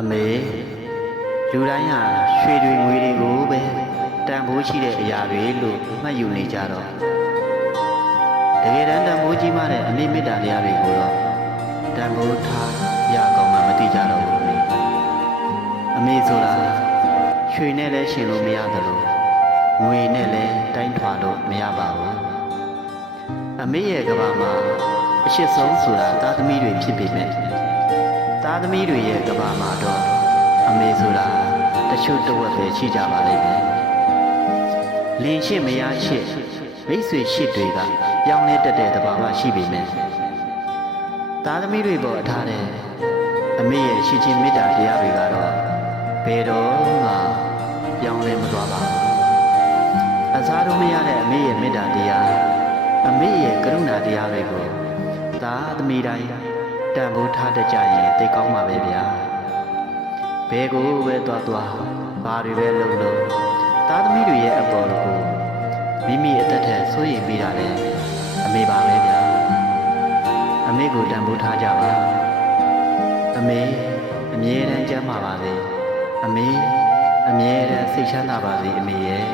အမေလူတိုင်းဟာရွှေတွေငွေတွေကိုပဲတန်ဖိုးရှိတဲ့အရာတွေလို့မှတ်ယူနေကြတော့တကယ်တမ်းတန်ဖိုးကြီးမှတဲ့အမေမေတ္တာတရားတွေကိုတော့တန်ဖိုးထားရကောင်မှမသိကြတော့ဘူးအမေဆိုတာရွှေနဲ့လည်းရှင်လို့မရသလိုငွေနဲ့လည်းတိုင်းထွာလို့မရပါဘူးအမေရဲ့ကဘာမှာအရှိဆုံးဆိုတာသားသမီးတွေဖြစ်ပေမဲ့သားသမီးတွေရဲ့ကဘာမှာတော့အမေဆိုတာတချို့တဝက်ပဲရှိကြပါလိမ့်မယ်လင်ရှိမရရှိမိတ်ဆွေရှိတွေကပြောင်းလဲတတ်တဲ့သဘာဝရှိပေမဲ့သားသမီးတွေပေါ်ထားတဲ့အမေရဲ့ရှိချင်းမေတ္တာတရားတွေကတော့ဘယ်တော့မှပြောင်းလဲမသွားပါဘူးအစားတော့မရတဲ့အမေရဲ့မေတ္တာတရားအမေရဲ့ကရုဏာတရားတွေကိုသားသမီးတိုင်းတန်ဖိုးထားတတ်ကြရင်သိကောင်းပါပဲဗျာဘယ်ကိုပဲသွားဘာတွေပဲလုပ်သားသမီးတွေရဲ့အပေါ်ကိုမိမိအသက်ထက်စိုးရိမ်ပြီးတာလေအမေပါပဲဗျာအမေကိုတန်ဖိုးထားကြပါအမေအမြဲတမ်းကျန်းမာပါစေအမေအမြဲတမ်းစိတ်ချမ်းသာပါစေအမေရဲ့